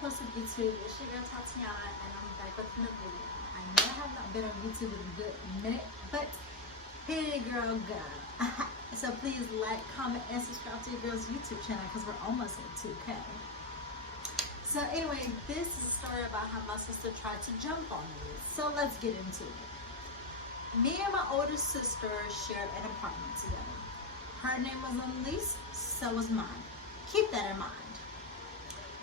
What's up, YouTube? It's your girl Tatiana, and I'm back with another video. I know I have not been on YouTube in a good minute, but here your girl go. So please like, comment, and subscribe to your girl's YouTube channel because we're almost at 2K. So anyway, this is a story about how my sister tried to jump on me. So let's get into it. Me and my older sister shared an apartment together. Her name was Elise, so was mine. Keep that in mind.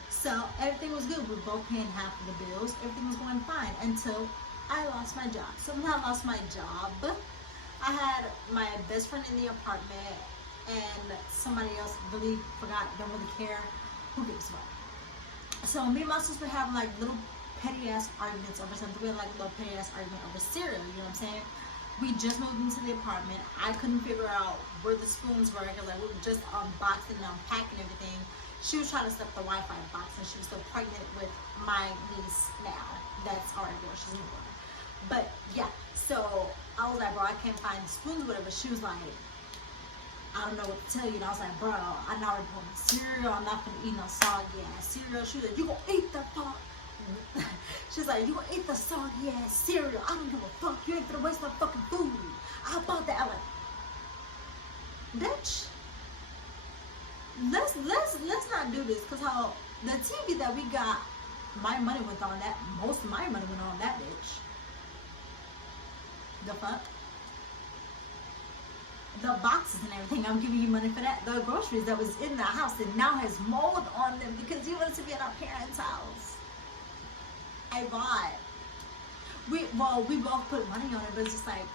So everything was good. We were both paying half of the bills. Everything was going fine until I lost my job. So when I lost my job, I had my best friend in the apartment and somebody else really forgot, don't really care. Who gives a fuck? So me and my sister were having like little petty ass arguments over something. We had like a little petty ass argument over cereal, you know what I'm saying? We just moved into the apartment. I couldn't figure out where the spoons were because like, we were just unboxing and unpacking everything. She was trying to set the Wi-Fi box and she was still pregnant with my niece now. That's already born. She's newborn. But yeah, so I was like, bro, I can't find the spoons or whatever. She was like, I don't know what to tell you. And I was like, bro, I'm not going to cereal. I'm not going to eat no soggy ass cereal. She was like, you going to eat the fuck? She's like, you going to eat the soggy ass cereal. I don't give a fuck. You ain't going to waste my fucking food. I bought that. I'm like, bitch. Let's not do this, because how the TV that we got, my money went on that. Most of my money went on that bitch. The fuck? The boxes and everything, I'm giving you money for that. The groceries that was in the house and now has mold on them because you wanted to be at our parents' house. I bought. We both put money on it, but it's just like,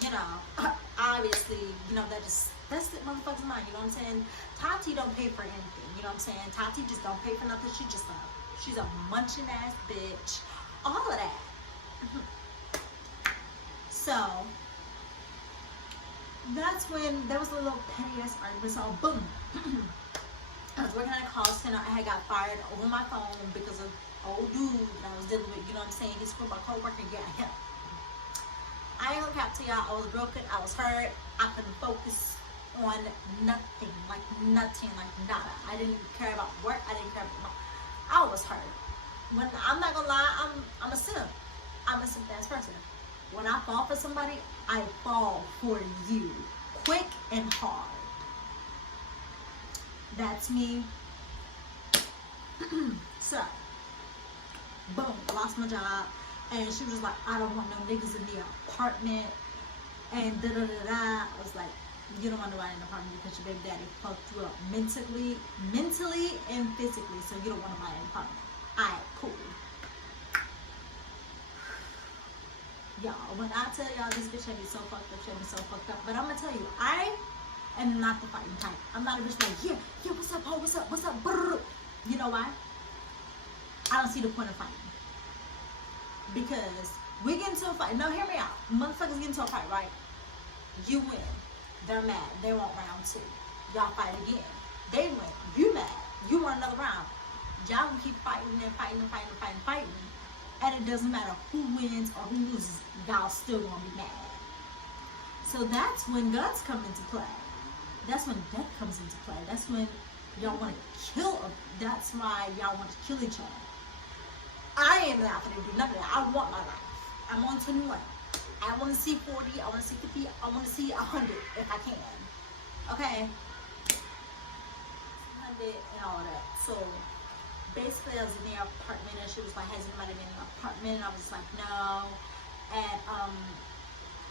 you know, obviously, you know, that's the motherfucker's mind, you know what I'm saying? Tati don't pay for anything, you know what I'm saying? Tati just don't pay for nothing. She's a munching ass bitch. All of that. So that's when there was a little petty ass argument. So boom. I was working at a call center. I had got fired over my phone because of old dude that I was dealing with, you know what I'm saying? He's from my coworker, yeah, him. I ain't gonna cap to y'all, I was broken, I was hurt, I couldn't focus on nothing, like nada. I didn't care about work, I didn't care about, I was hurt. When, I'm not gonna lie, I'm a simp. I'm a simp ass person. When I fall for somebody, I fall for you. Quick and hard. That's me. So, boom, lost my job. And she was like, I don't want no niggas in the apartment. And da-da-da-da. I was like, you don't want nobody in the apartment because your baby daddy fucked you up mentally and physically. So you don't want nobody in the apartment. Alright, cool. Y'all, when I tell y'all this bitch had me so fucked up, she had me so fucked up. But I'm gonna tell you, I am not the fighting type. I'm not a bitch like, yeah, what's up, ho, what's up, brr. You know why? I don't see the point of fighting. Because we get into a fight. No, hear me out. Motherfuckers get into a fight, right? You win. They're mad. They want round two. Y'all fight again. They win. You mad. You want another round. Y'all can keep fighting and fighting. And it doesn't matter who wins or who loses. Y'all still gonna be mad. So that's when guns come into play. That's when death comes into play. That's when y'all want to kill. That's why y'all want to kill each other. I ain't not gonna do none of that. I want my life. I'm on 21. I want to see 40. I want to see 50. I want to see 100 if I can. Okay. 100 and all that. So basically, I was in the apartment and she was like, "Has anybody been in the apartment?" And I was like, "No." And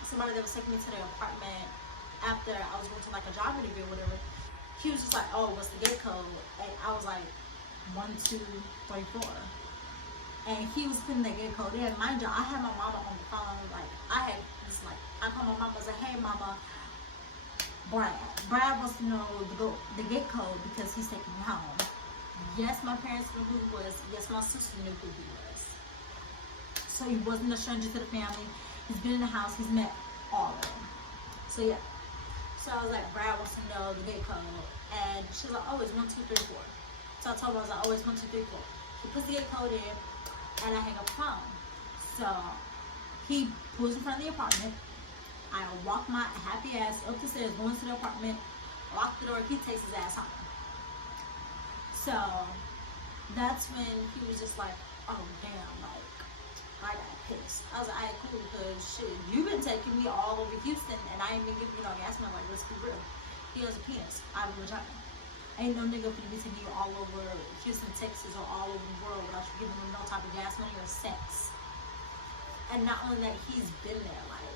somebody that was taking me to the apartment after I was going to like a job interview or whatever, he was just like, "Oh, what's the gate code?" And I was like, 1, 2, 3, 4. And he was putting that gate code in. Mind you, I had my mama on the phone. Like, I called my mama and said, "Hey, mama, Brad wants to know the gate code because he's taking me home." Yes, my parents knew who he was. Yes, my sister knew who he was. So he wasn't a stranger to the family. He's been in the house. He's met all of them. So, yeah. So I was like, Brad wants to know the gate code. And she was like, "Oh, it's 1, 2, 3, 4. So I told her, I was like, "Oh, it's 1, 2, 3, 4. He puts the gate code in. And I hang up the phone. So he pulls in front of the apartment. I walk my happy ass up the stairs, go into the apartment, lock the door. He takes his ass home. So that's when he was just like, oh damn, like I got pissed. I was like, alright, cool, because shit, you've been taking me all over Houston and I ain't been giving you no gas money. Like, let's be real. He has a penis. I have a vagina. Ain't no nigga finna be taking you all over Houston, Texas, or all over the world without you giving him no type of gas money or sex. And not only that, he's been there, like,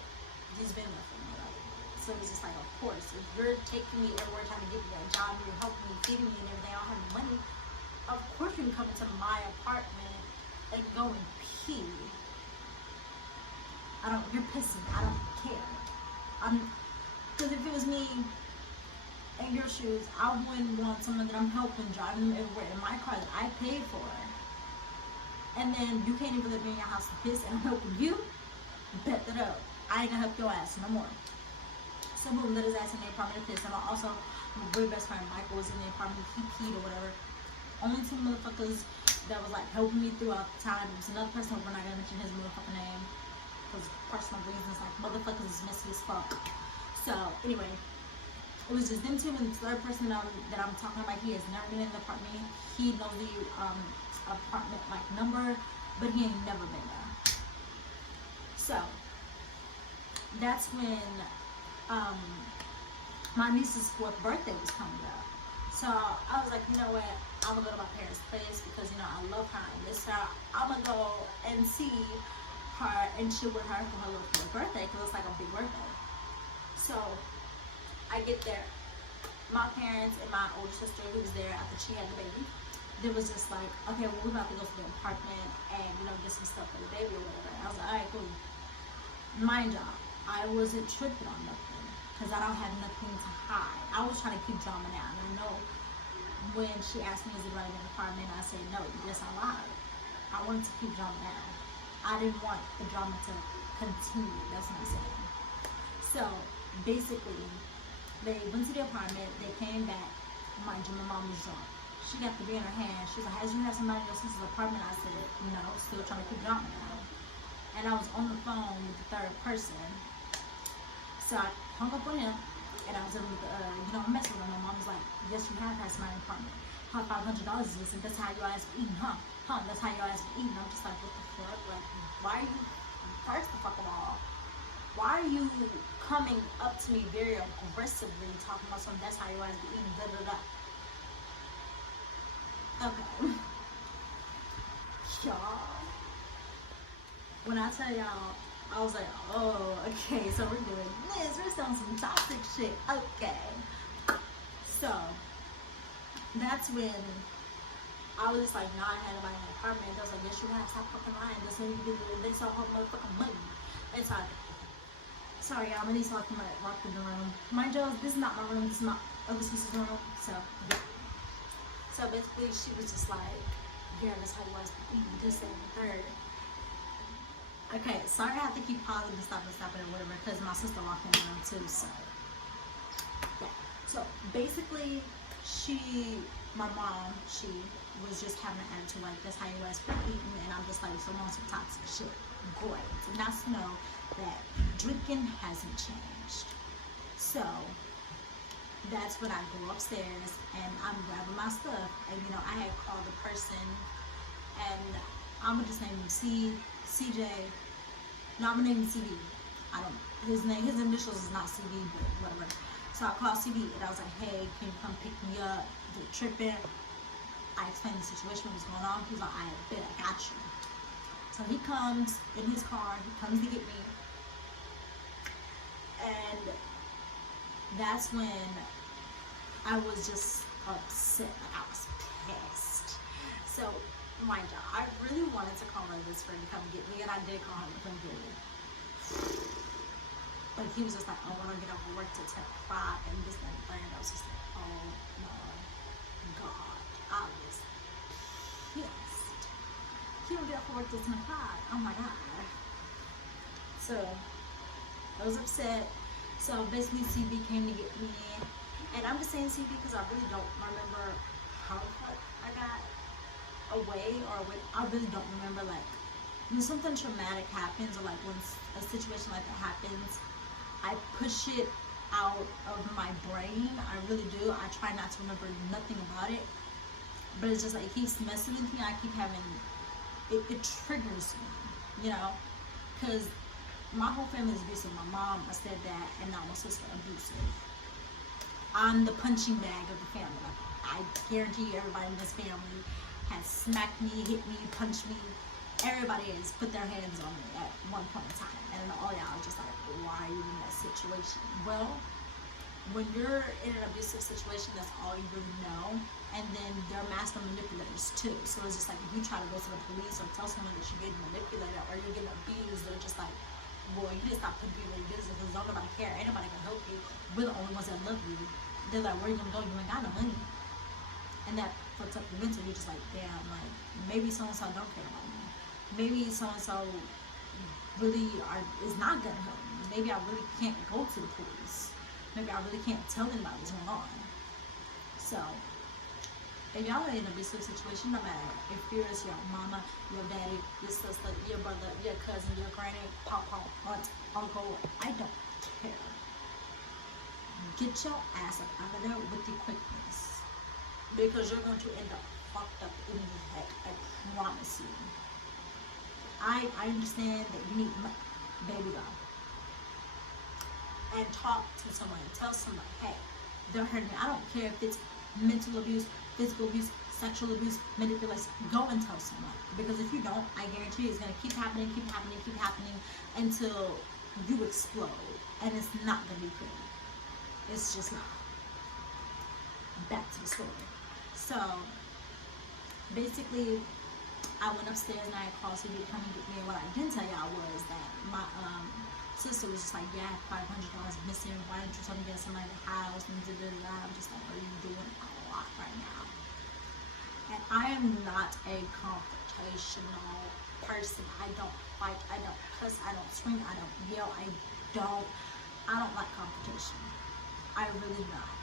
he's been there for me, like, so it's just like, of course, if you're taking me everywhere, trying to get me a job, you're helping me, feeding me and everything, I don't have money, of course you can come into my apartment and go and pee. You're pissing, I don't care. Because if it was me in your shoes, I wouldn't want someone that I'm helping driving them everywhere in my car that I paid for. And then you can't even let me in your house to piss and I'm helping you? Bet that up. I ain't gonna help your ass no more. So boom, let his ass in the apartment to piss. And also, my boy best friend Michael was in the apartment, he peed or whatever. Only two motherfuckers that was like helping me throughout the time. There was another person, we're not gonna mention his motherfucking name because personal reasons, like motherfuckers is messy as fuck. So anyway, it was just them two, and the third person that I'm talking about, he has never been in the apartment. He knows the apartment like number, but he ain't never been there. So that's when my niece's 4th birthday was coming up. So I was like, you know what, I'm gonna go to my parents' place because, you know, I love her, I miss her. I'm gonna go and see her and chill with her for her little 4th birthday because it's like a big birthday. So I get there, my parents and my older sister who was there after she had the baby, they was just like, okay, well, we're about to go to the apartment and, you know, get some stuff for the baby or whatever. And I was like, alright, cool. Mind y'all, I wasn't tripping on nothing because I don't have nothing to hide. I was trying to keep drama down. And I know when she asked me, is it right in the apartment, I said no. Yes, I lied. I wanted to keep drama down. I didn't want the drama to continue. That's what I'm saying. So basically, they went to the apartment, they came back. Mind you, my mom was drunk. She got the beer in her hand. She was like, has you had somebody else's apartment? I said, no, still trying to keep drama down. And I was on the phone with the third person. So I hung up on him, and I was able to, mess with him. My mom was like, yes, you have had somebody in the apartment. How $500 is this? And that's how your ass be eating, huh? That's how your ass be eating. I'm just like, what the fuck? Like, why are you, first the fuck of all, why are you coming up to me very aggressively talking about something, that's how your ass be eating, da da da. Okay. Y'all, when I tell y'all, I was like, oh, okay, so we're doing this, we're doing some toxic shit, okay. So, that's when I was just like, nah, I had nobody in the apartment. I was like, yes, you have, stop fucking lying. That's how you do it. They saw her motherfucking money. It's like, sorry, y'all, my niece walked in the room. Mind you, this is not my room, this is my other sister's room, so, yeah. So basically, she was just like, yeah, that's how you was eating this and the third. Okay, sorry I have to keep pausing and stopping and whatever, because my sister walked in the room too, so. Yeah. So basically, my mom, she was just having an attitude like, that's how you was eating, and I'm just like, so on some toxic shit. Great. And that's to know that drinking hasn't changed. So that's when I go upstairs and I'm grabbing my stuff, and I had called the person, and I'm gonna just name him CJ. No, I'm gonna name him CD. I don't know his name. His initials is not CD, but whatever. So I called CD and I was like, hey, can you come pick me up? You're tripping. I explained the situation, what was going on. He's like, I bet I got you. So he comes in his car. He comes to get me, and that's when I was just upset. Like, I was pissed. So, mind you, I really wanted to call my best friend to come get me, and I did call him to come get me. But he was just like, oh, when I get off of work till 10 o'clock, and this and that, and I was just like, oh my God. I was pissed. He don't get off of work till 10 o'clock. Oh my God. So, I was upset. So basically, CB came to get me, and I'm just saying CB because I really don't remember how the fuck I got away, or when I really don't remember, like, when something traumatic happens, or like when a situation like that happens, I push it out of my brain. I really do. I try not to remember nothing about it, But it's just like he keeps messing with me. I keep having it triggers me, you know, because my whole family is abusive. My mom, my stepdad, and now my sister abusive. I'm the punching bag of the family. Like, I guarantee you, everybody in this family has smacked me, hit me, punched me. Everybody has put their hands on me at one point in time. And all y'all are just like, why are you in that situation? Well, when you're in an abusive situation, that's all you really know. And then they're master manipulators too. So it's just like, if you try to go to the police or tell someone that you're getting manipulated or you're getting abused, they're just like, well, you just stop putting people in business because don't nobody care. Ain't nobody can help you. We're the only ones that love you. They're like, where you gonna go? You ain't got no money. And that puts up your mental. You're just like, damn, like, maybe so-and-so don't care about me. Maybe so-and-so really is not gonna help me. Maybe I really can't go to the police. Maybe I really can't tell anybody what's going on. So, if y'all are in an abusive situation, no matter if it's your mama, your daddy, your sister, your brother, your cousin, your granny, papa, aunt, uncle, I don't care. Get your ass up out of there with the quickness. Because you're going to end up fucked up in the head. I promise you. I understand that you need money. Baby girl. And talk to somebody. Tell somebody, hey, they're hurting me. I don't care if it's mental abuse, physical abuse, sexual abuse, manipulation. Go and tell someone. Because if you don't, I guarantee you it's going to keep happening until you explode. And it's not going to be pretty. It's just not. Back to the story. So, basically, I went upstairs and I called so he'd come and get me. And what I didn't tell y'all was that my sister was just like, yeah, I have $500 missing. Why didn't you tell me to get somebody in the house? And I'm just like, what are you doing a lot right now? And I am not a confrontational person. I don't fight. I don't cuss. I don't scream. I don't yell. I don't like confrontation. I really don't.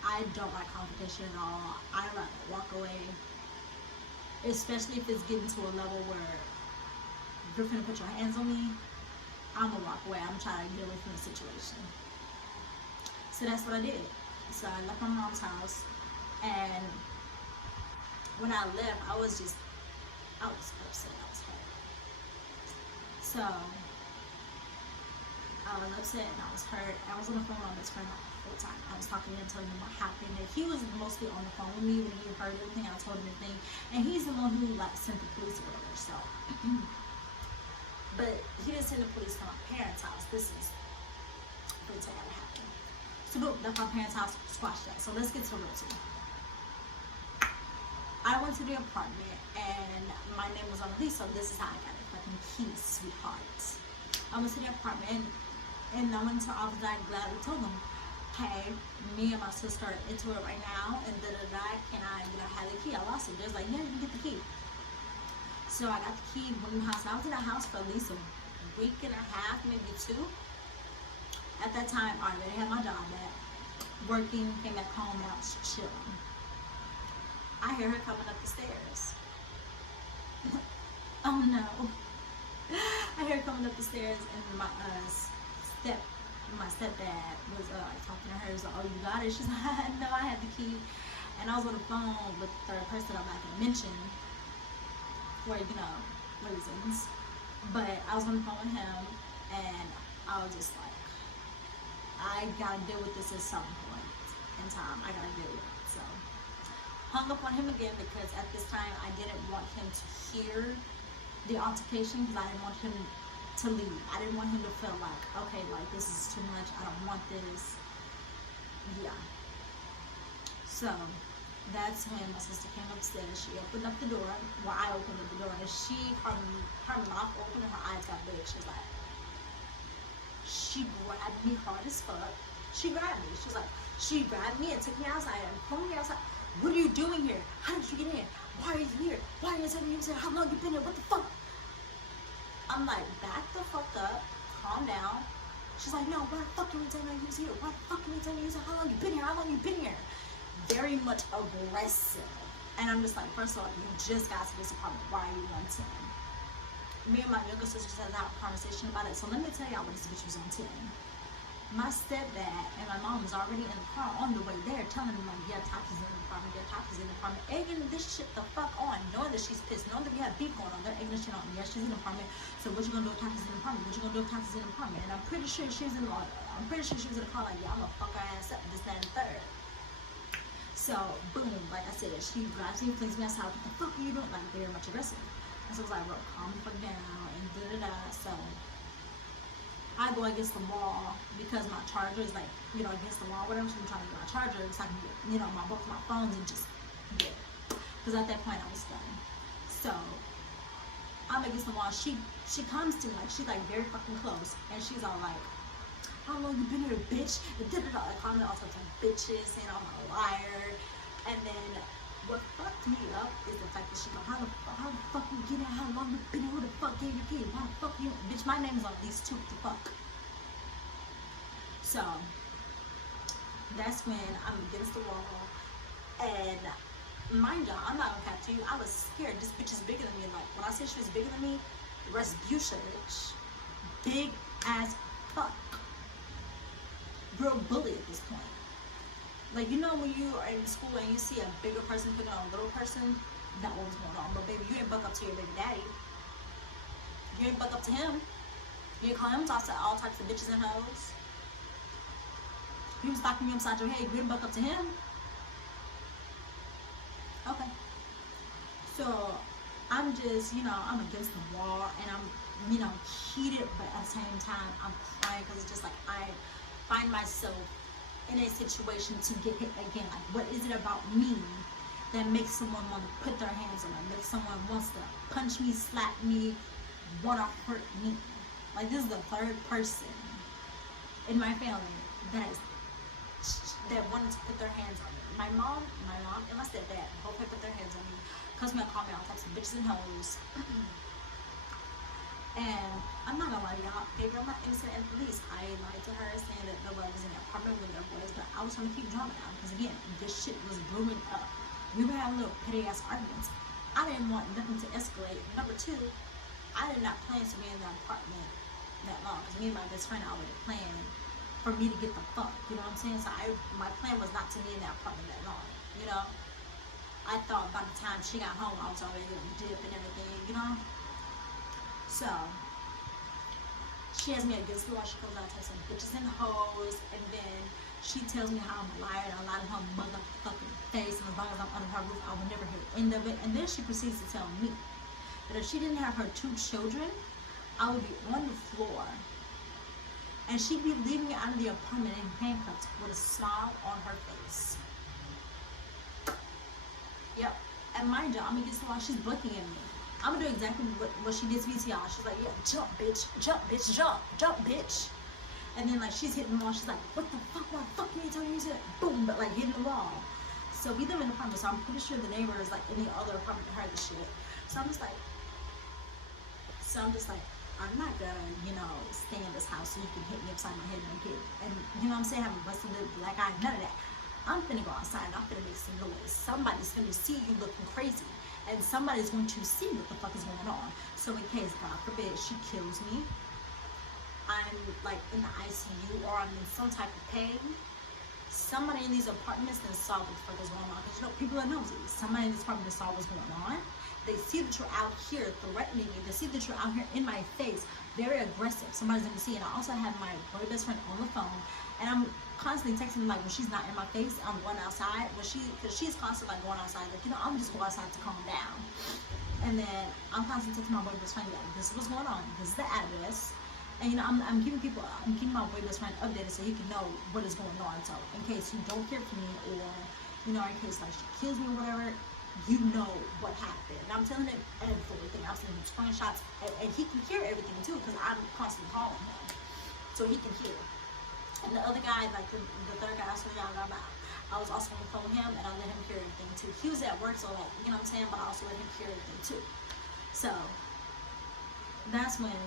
I don't like confrontation at all. I rather walk away. Especially if it's getting to a level where you're gonna put your hands on me, I'm gonna walk away. I'm trying to get away from the situation. So that's what I did. So I left my mom's house, and when I left, I was upset. I was hurt. So I was upset and I was hurt. I was on the phone with my best friend the whole time. I was talking to him, telling him what happened. And he was mostly on the phone with me when he heard everything. I told him everything. And he's the one who like sent the police or whatever. So, but he didn't send the police to my parents' house. This is going to tell you what happened. So boom, left my parents' house, squashed that. So let's get to the real tea. I went to the apartment and my name was on the lease. So this is how I got it. Fucking key, sweetheart. I went to the apartment. And I went to the office and I gladly told them, hey, me and my sister are into it right now, and can I have the key? I lost it. They was like, yeah, you can get the key. So I got the key, went in the house. I was in the house for at least a week and a half, maybe 2. At that time, I already had my job back, working, came back home, and I was chilling. I hear her coming up the stairs. Oh no. I hear her coming up the stairs, and my stepdad was talking to her. He was like, oh, you got it? She's like, no, I had the key. And I was on the phone with the person I'm not going to mention for, reasons. But I was on the phone with him, and I was just like, I got to deal with this at some point in time. I got to deal with it. So, hung up on him again because at this time, I didn't want him to hear the altercation because I didn't want him to leave. I didn't want him to feel like, okay, like this is too much, I don't want this. Yeah. So that's when my sister came upstairs. She opened up the door. Well, I opened up the door, and her mouth opened and her eyes got big. She was like, she grabbed me hard as fuck. She grabbed me. She grabbed me and took me outside and pulled me outside. What are you doing here? How did you get in? Why are you here? Why are you telling me? How long you been here? What the fuck? I'm like, back the fuck up, calm down. She's like, no, why the fuck can you tell me you was here? Why the fuck can you tell me you was here? How long you been here? How long you been here? Very much aggressive. And I'm just like, first of all, you just got to this apartment. Why are you on 10? Me and my younger sister had a conversation about it. So let me tell y'all what this bitch was on 10. My stepdad and my mom was already in the car on the way there telling me like, yeah, Taki's in the apartment, apartment, egging this shit the fuck on, knowing that she's pissed, knowing that we have beef going on. They're egging this shit on. Yes, she's in the apartment. So what you gonna do if Tati's in the apartment? What you gonna do if Tati's in the apartment? And I'm pretty sure she was in the car like, yeah, I'm gonna fuck her ass up, this, that, and the third. So, boom, like I said, she grabs me, flings me outside. What the fuck are you doing? Like, very much aggressive. And so I was like, bro, calm the fuck down, and da-da-da. So, I go against the wall because my charger is like, you know, against the wall, whatever. So I'm trying to get my charger so I can get, you know, both my phones and just get it. Because at that point I was done. So I'm against the wall. She comes to me, like, she's like very fucking close, and she's all like, how long you been here, bitch? And da-da-da. Like, calling me all sorts of bitches, saying I'm a liar. And then what fucked me up is the fact that she go, how the fuck you get in? How long you been here? Who the fuck gave you key? Why the fuck you? Bitch, my name is on these two. The fuck. So that's when I'm against the wall, and mind y'all, I'm not gonna cap to you, I was scared. This bitch is bigger than me. Like, when I say she was bigger than me, Rasputia, bitch, big as fuck, real bully at this point. Like, you know when you are in school and you see a bigger person picking on a little person, that what was going on. But baby, you ain't buck up to your baby daddy. You ain't buck up to him. You ain't call him all types of bitches and hoes. He was knocking you upside your head. You didn't buck up to him. Okay. So I'm just, you know, I'm against the wall, and I'm, you know, heated, but at the same time I'm crying because it's just like I find myself in a situation to get hit again. Like, what is it about me that makes someone want to put their hands on me? Makes someone wants to punch me, slap me, want to hurt me? Like, this is the third person in my family that wanted to put their hands on me. My mom, and my stepdad both put their hands on me, cuss me out, call me all types of bitches and hoes. And I'm not gonna lie to y'all, baby, I'm not innocent in the least. I lied to her saying that nobody was in the apartment with their boys, but I was trying to keep drama down because, again, this shit was brewing up. We were having little petty ass arguments. I didn't want nothing to escalate. Number two, I did not plan to be in the apartment that long because me and my best friend already planned for me to get the fuck, you know what I'm saying? So my plan was not to be in that apartment that long, you know? I thought by the time she got home, I was already gonna dip and everything, you know? So, she has me against the wall. She goes out to some bitches and hoes, and then she tells me how I'm a liar, and I lie to her motherfucking face, and as long as I'm under her roof, I will never hear the end of it. And then she proceeds to tell me that if she didn't have her 2 children, I would be on the floor, and she'd be leaving me out of the apartment in handcuffs with a smile on her face. Yep. And mind you, I'm against the wall. She's booking at me. I'm gonna do exactly what she did to me to y'all. She's like, yeah, jump, bitch, jump, bitch. And then, like, she's hitting the wall. She's like, what the fuck? Why the fuck are you telling me to? Boom, but like hitting the wall. So we live in an apartment, so I'm pretty sure the neighbor is like in the other apartment heard the shit. So I'm just like, I'm not gonna, you know, stay in this house so you can hit me upside my head naked. And, you know what I'm saying, have a busted lip, black eye, none of that. I'm finna go outside and I'm finna make some noise. Somebody's gonna see you looking crazy. And somebody's going to see what the fuck is going on. So in case, God forbid, she kills me, I'm like in the ICU or I'm in some type of pain, somebody in these apartments then saw what the fuck is going on. Because, you know, people are nosy. Somebody in this apartment saw what's going on. They see that you're out here threatening me. They see that you're out here in my face, very aggressive. Somebody's gonna see. And I also have my boy best friend on the phone, and I'm constantly texting her, like, when she's not in my face, I'm going outside. Because she's constantly like going outside, like, you know, I'm just going outside to calm down. And then I'm constantly texting my boy best friend, like, this is what's going on. This is the address. And, you know, I'm keeping my boy best friend updated so he can know what is going on. So in case you don't hear from me, or, you know, in case like she kills me or whatever, you know what happened. And I'm telling him everything. I'm sending him screenshots, and he can hear everything too, because I'm constantly calling him, so he can hear. And the other guy, like the third guy I told y'all about, I was also on the phone with him, and I let him hear everything too. He was at work, so, like, you know what I'm saying, but I also let him hear everything too. So that's when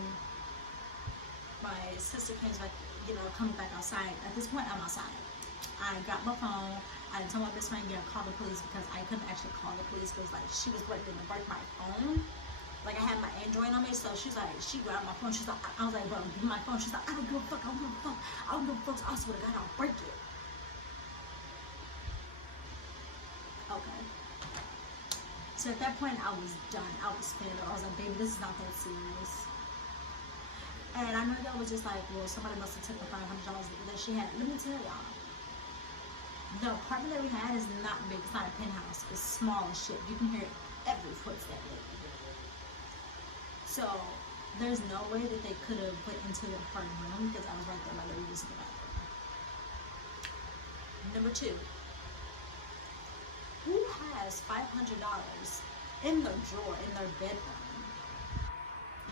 my sister came back, you know, coming back outside. At this point, I'm outside. I got my phone. I told my best friend, yeah, call the police, because I couldn't actually call the police because, like, she was ready to break my phone. Like, I had my Android on me, so she's like, she grabbed my phone. She's like, I was like, bro, give me my phone. She's like, I don't give a fuck. I don't give a fuck. I don't give a fuck. So I swear to God, I'll break it. Okay. So at that point, I was done. I was fed up. I was like, baby, this is not that serious. And I know y'all was just like, well, somebody must have took the $500 that she had. Let me tell y'all, the apartment that we had is not big. It's not a penthouse. It's small as shit. You can hear every footstep. So there's no way that they could have put into the apartment room because I was right there by the using the bathroom. Number two, who has $500 in their drawer in their bedroom?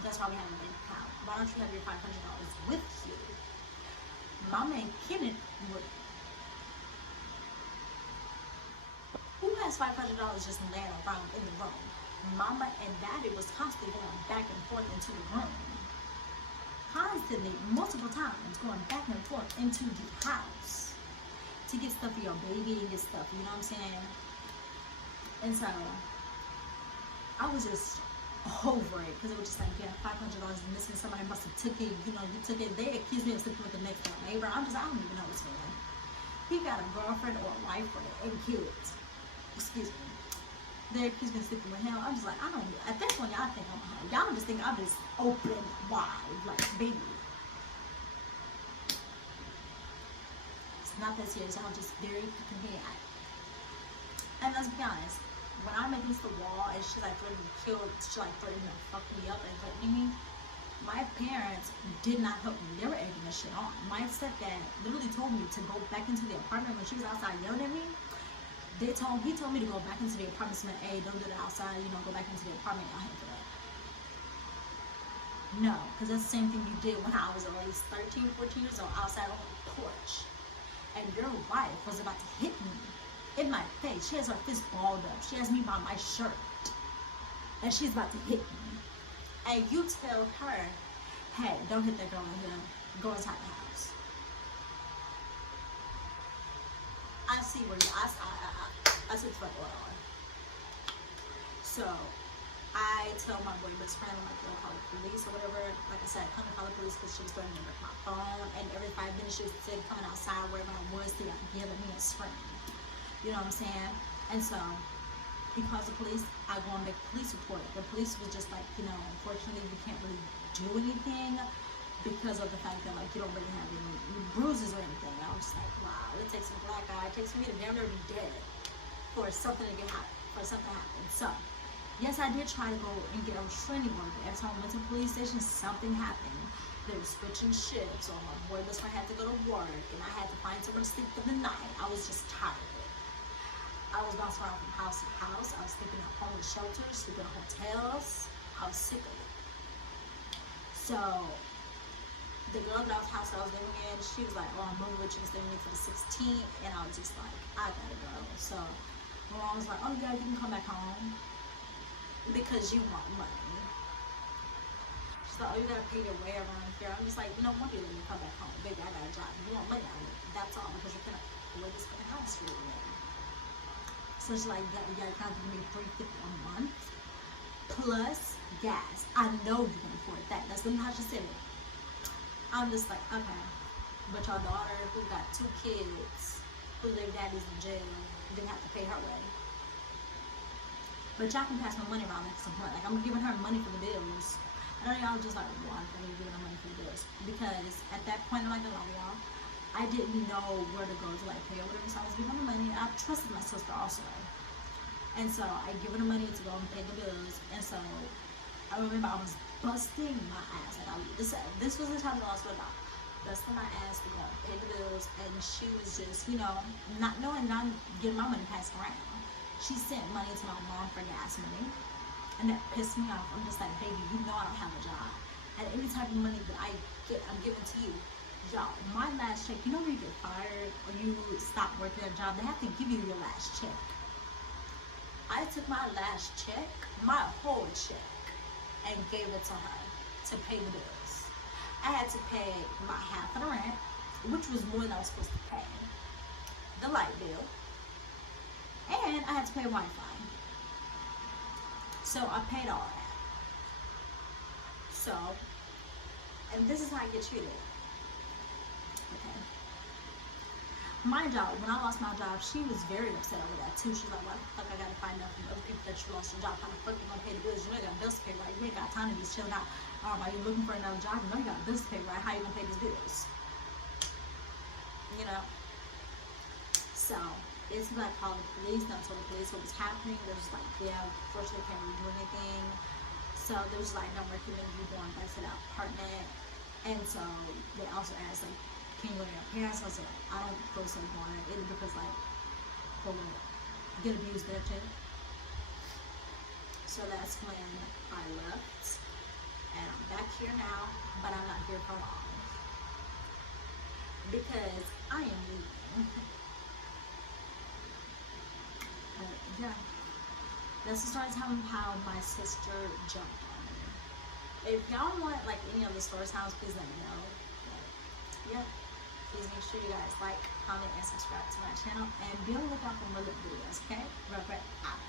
That's why we have a bank account. Why don't you have your $500 with you? Mama and Kenneth would. Who has $500 just laying around in the room? Mama and Daddy was constantly going back and forth into the room. Constantly, multiple times, going back and forth into the house to get stuff for your baby and get stuff, you know what I'm saying? And so, I was just over it because it was just like, yeah, $500 is missing. Somebody must have took it. You know, you took it. They accused me of sleeping with the next door neighbor. I'm just, I don't even know this man. He got a girlfriend or a wife and kids. Excuse me. They accused me of sleeping with him. I'm just like, I don't. At that point, y'all think I'm high. Y'all just think I'm just open wide, like baby. It's not that serious. I'm just very fucking head. And let's be honest. When I'm against the wall and she's like threatening to kill, she's like threatening to fuck me up and threatening me, my parents did not help me. They were egging this shit on. My stepdad literally told me to go back into the apartment when she was outside yelling at me. He told me to go back into the apartment and say, hey, don't do that outside, you know, go back into the apartment, I'll handle it. No, because that's the same thing you did when I was at least 13, 14 years old outside on the porch. And your wife was about to hit me. In my face. She has her fist balled up. She has me by my shirt. And she's about to hit me. And you tell her, hey, don't hit that girl in here. Go inside the house. I see where you I see what's going on. So I tell my boy best friend, like, they'll call the police or whatever. Like I said, come to call the police because she was threatening to break my phone. And every 5 minutes she was coming outside wherever I was to yelling at me and screaming. You know what I'm saying? And so he calls the police. I go and make a police report. The police was just like, you know, unfortunately you can't really do anything because of the fact that, like, you don't really have any bruises or anything. I was just like, wow, it takes a black eye. It takes me to damn near be dead for something to happen. So yes, I did try to go and get a restraining order. Every time I went to the police station, something happened. They were switching shifts, or my boy best friend had to go to work, and I had to find somewhere to sleep for the night. I was just tired. I was bouncing around from house to house. I was sleeping in homeless shelters, sleeping in hotels. I was sick of it. So the girl that house that I was living in, she was like, oh, I'm moving with you, staying with me for the 16th. And I was just like, I gotta go. So my mom was like, oh yeah, you can come back home because you want money. She's like, oh, you gotta pay your way around here. I'm just like, no wonder you let me come back home. Baby, I got a job. You want money out of it. That's all, because you cannot live this fucking house for you. So she's like, you gotta come give me $350 a month plus gas. I know you can afford that. That's literally how she said it. I'm just like, okay. But your daughter who got 2 kids, who their daddy's in jail, didn't have to pay her way. But y'all can pass my money around at some point. Like, I'm giving her money for the bills. I know y'all just like, well, I'm giving her money for the bills. Because at that point, I'm not gonna lie to y'all, I didn't know where to go to like pay or whatever, so I was giving her money. I trusted my sister also. And so I given her money to go and pay the bills. And so I remember I was busting my ass. Like, this was the time that I was about busting my ass to go and pay the bills. And she was just, you know, not knowing that I'm getting my money passed around. She sent money to my mom for gas money. And that pissed me off. I'm just like, baby, you know I don't have a job. And any type of money that I get, I'm giving to you. Y'all, my last check, you know when you get fired or you stop working at a job, they have to give you your last check. I took my last check, my whole check, and gave it to her to pay the bills. I had to pay my half of the rent, which was more than I was supposed to pay, the light bill, and I had to pay Wi-Fi. So I paid all that. So, and this is how I get treated. Okay. Mind y'all, when I lost my job, she was very upset over that too. She's like, why the fuck I gotta find out from other people that you lost your job? How the fuck you gonna pay the bills? You ain't got bills to pay, right? You ain't got time to be chilling out. Are you looking for another job? You know you got bills to pay, right? How you gonna pay these bills? You know? So, it's like call the police, don't tell the police what was happening. They're just like, yeah, first they can't really do anything. So there's like no recommending you going back to that apartment. And so they also asked like, can you go to your parents? I was like, I don't feel so going either because like, for what? Get abused there too. So that's when I left. And I'm back here now, but I'm not here for long. Because I am leaving. But yeah. That's the story time of how my sister jumped on me. If y'all want like any of the story times, please let me know. But, yeah. Please make sure you guys like, comment, and subscribe to my channel. And be on the lookout for more videos, okay? Rugrat out.